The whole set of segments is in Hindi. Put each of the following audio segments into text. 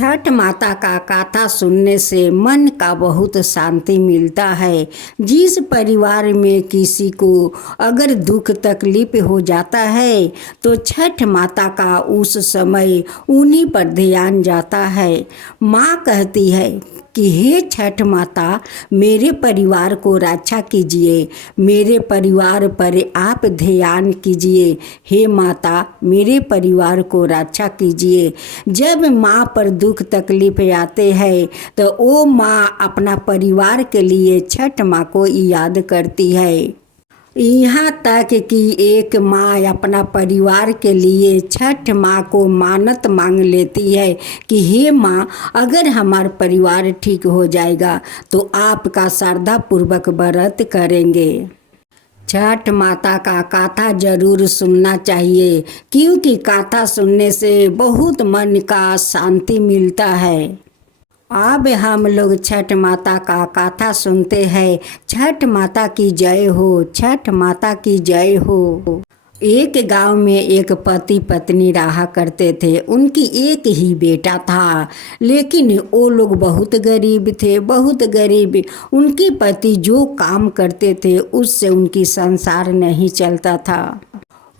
छठ माता का गाथा सुनने से मन का बहुत शांति मिलता है। जिस परिवार में किसी को अगर दुख तकलीफ हो जाता है तो छठ माता का उस समय उन्हीं पर ध्यान जाता है। माँ कहती है कि हे छठ माता, मेरे परिवार को रक्षा कीजिए, मेरे परिवार पर आप ध्यान कीजिए। हे माता, मेरे परिवार को रक्षा कीजिए। जब माँ पर दुख तकलीफ आते हैं तो वो माँ अपना परिवार के लिए छठ माँ को याद करती है। यहाँ तक कि एक माँ अपना परिवार के लिए छठ माँ को मानत मांग लेती है कि हे माँ, अगर हमारा परिवार ठीक हो जाएगा तो आपका श्रद्धा पूर्वक व्रत करेंगे। छठ माता का गाथा जरूर सुनना चाहिए, क्योंकि गाथा सुनने से बहुत मन का शांति मिलता है। अब हम लोग छठ माता का गाथा सुनते हैं। छठ माता की जय हो, छठ माता की जय हो। एक गांव में एक पति पत्नी रहा करते थे। उनकी एक ही बेटा था, लेकिन वो लोग बहुत गरीब थे, बहुत गरीब। उनके पति जो काम करते थे उससे उनकी संसार नहीं चलता था।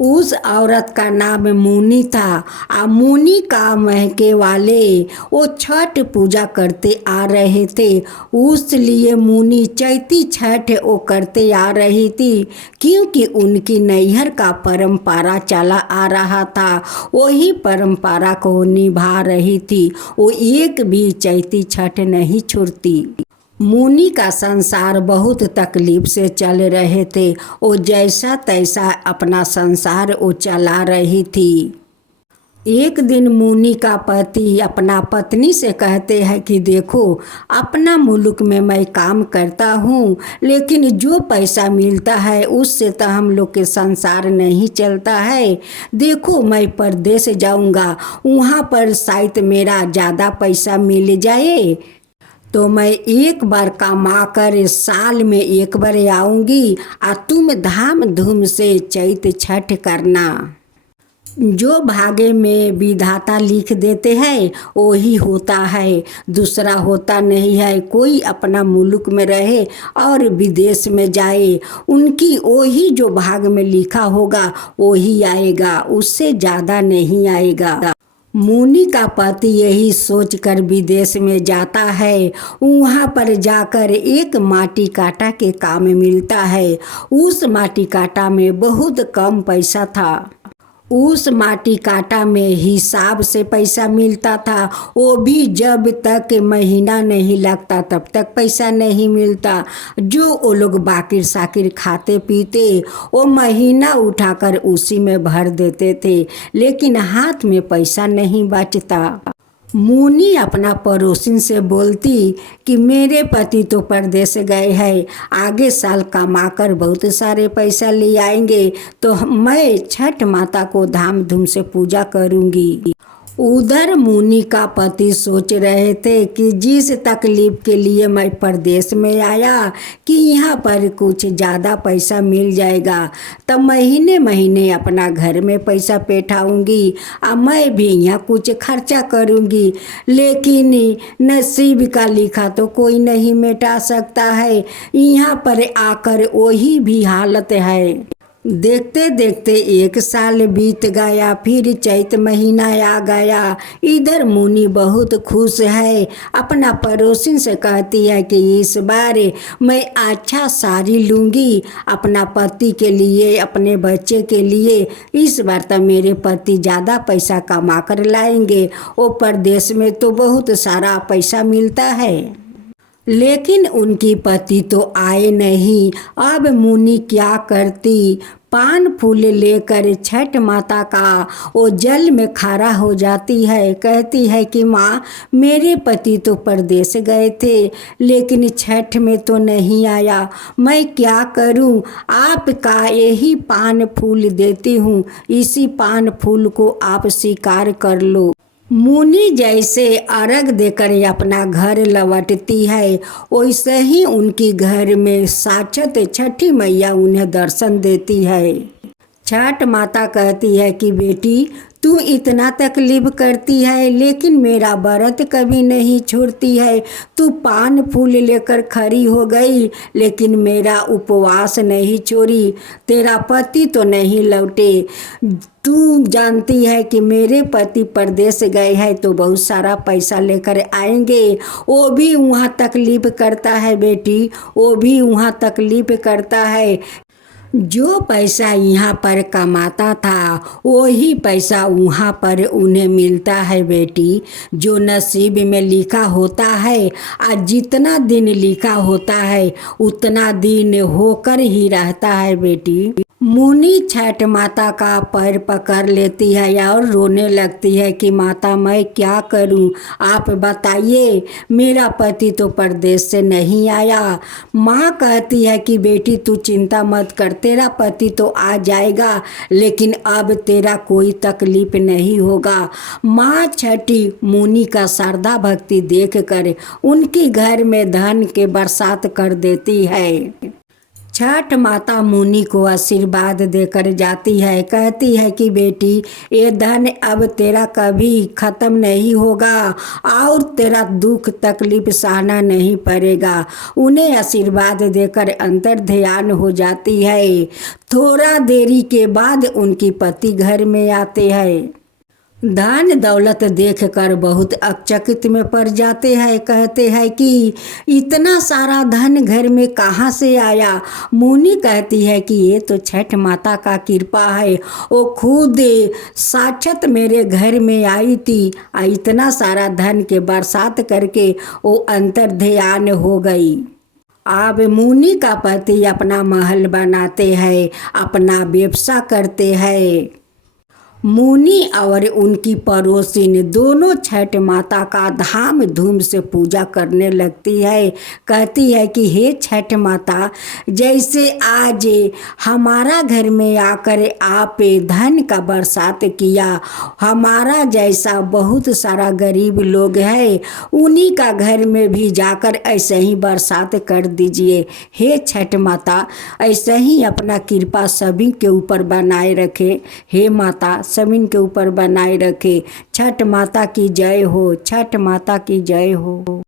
उस औरत का नाम मुनी था। मुनी का महके वाले वो छठ पूजा करते आ रहे थे। उस लिए मुनी चैती छठ वो करते आ रही थी, क्योंकि उनकी नैहर का परंपरा चला आ रहा था। वही परंपरा को निभा रही थी। वो एक भी चैती छठ नहीं छोड़ती। मुनि का संसार बहुत तकलीफ से चल रहे थे। वो जैसा तैसा अपना संसार वो चला रही थी। एक दिन मुनि का पति अपना पत्नी से कहते हैं कि देखो, अपना मुल्क में मैं काम करता हूँ, लेकिन जो पैसा मिलता है उससे तो हम लोग के संसार नहीं चलता है। देखो, मैं परदेश जाऊँगा, वहाँ पर शायद मेरा ज़्यादा पैसा मिल जाए तो मैं एक बार कमा कर साल में एक बार आऊँगी और तुम धाम धूम से चैत छठ करना। जो भाग्य में विधाता लिख देते हैं वही होता है, दूसरा होता नहीं है। कोई अपना मुल्क में रहे और विदेश में जाए, उनकी वही जो भाग्य में लिखा होगा वही आएगा, उससे ज़्यादा नहीं आएगा। मुनि का पति यही सोचकर विदेश में जाता है। वहाँ पर जाकर एक माटी काटा के काम मिलता है। उस माटी काटा में बहुत कम पैसा था। उस माटी काटा में हिसाब से पैसा मिलता था। वो भी जब तक महीना नहीं लगता तब तक पैसा नहीं मिलता। जो वो लोग बाकिर साकिर खाते पीते वो महीना उठाकर उसी में भर देते थे, लेकिन हाथ में पैसा नहीं बचता। मुनि अपना पड़ोसिन से बोलती कि मेरे पति तो परदेश गए हैं, आगे साल कमाकर बहुत सारे पैसा ले आएंगे तो मैं छठ माता को धाम धूम से पूजा करूंगी। उधर मुनि का पति सोच रहे थे कि जिस तकलीफ के लिए मैं परदेश में आया कि यहाँ पर कुछ ज़्यादा पैसा मिल जाएगा तो महीने महीने अपना घर में पैसा बैठाऊंगी और मैं भी यहाँ कुछ खर्चा करूंगी। लेकिन नसीब का लिखा तो कोई नहीं मिटा सकता है। यहाँ पर आकर वही भी हालत है। देखते देखते एक साल बीत गया, फिर चैत महीना आ गया। इधर मुनि बहुत खुश है। अपना पड़ोसिन से कहती है कि इस बार मैं अच्छा साड़ी लूँगी अपना पति के लिए, अपने बच्चे के लिए। इस बार तो मेरे पति ज़्यादा पैसा कमा कर लाएंगे। वो परदेश में तो बहुत सारा पैसा मिलता है। लेकिन उनकी पति तो आए नहीं। अब मुनि क्या करती? पान फूल लेकर छठ माता का वो जल में खड़ा हो जाती है। कहती है कि माँ, मेरे पति तो परदेश गए थे, लेकिन छठ में तो नहीं आया, मैं क्या करूँ? आपका यही पान फूल देती हूँ, इसी पान फूल को आप स्वीकार कर लो। मुनि जैसे अर्घ देकर अपना घर लौटती है, वैसे ही उनकी घर में साक्षात छठी मैया उन्हें दर्शन देती है। छठ माता कहती है कि बेटी, तू तू इतना तकलीफ करती है लेकिन मेरा व्रत कभी नहीं छोड़ती है। तू पान फूल लेकर खड़ी हो गई लेकिन मेरा उपवास नहीं छोड़ी। तेरा पति तो नहीं लौटे। तू जानती है कि मेरे पति परदेश गए हैं तो बहुत सारा पैसा लेकर आएंगे। वो भी वहाँ तकलीफ करता है बेटी, वो भी वहाँ तकलीफ करता है। जो पैसा यहाँ पर कमाता था वही पैसा वहाँ पर उन्हें मिलता है बेटी। जो नसीब में लिखा होता है आज जितना दिन लिखा होता है उतना दिन होकर ही रहता है बेटी। मुनि छठ माता का पैर पकड़ लेती है और रोने लगती है कि माता मैं क्या करूं, आप बताइए, मेरा पति तो परदेश से नहीं आया। माँ कहती है कि बेटी तू चिंता मत कर, तेरा पति तो आ जाएगा लेकिन अब तेरा कोई तकलीफ नहीं होगा। माँ छठी मुनि का श्रद्धा भक्ति देखकर उनकी घर में धन के बरसात कर देती है। छठ माता मुनि को आशीर्वाद देकर जाती है, कहती है कि बेटी ये धन अब तेरा कभी ख़त्म नहीं होगा और तेरा दुख तकलीफ सहना नहीं पड़ेगा। उन्हें आशीर्वाद देकर अंतर ध्यान हो जाती है। थोड़ा देरी के बाद उनकी पति घर में आते हैं। धन दौलत देखकर बहुत अचकित में पड़ जाते हैं। कहते हैं कि इतना सारा धन घर में कहाँ से आया। मुनि कहती है कि ये तो छठ माता का कृपा है, वो खुद साक्षात मेरे घर में आई थी। इतना सारा धन के बरसात करके वो अंतर ध्यान हो गई। अब मुनि का पति अपना महल बनाते हैं, अपना व्यवसाय करते हैं। मुनि और उनकी पड़ोसिन दोनों छठ माता का धाम धूम से पूजा करने लगती है। कहती है कि हे छठ माता, जैसे आज हमारा घर में आकर आप धन का बरसात किया, हमारा जैसा बहुत सारा गरीब लोग है उन्हीं का घर में भी जाकर ऐसे ही बरसात कर दीजिए। हे छठ माता, ऐसे ही अपना कृपा सभी के ऊपर बनाए रखे। हे माता, सभी के ऊपर बनाए रखे। छठ माता की जय हो, छठ माता की जय हो।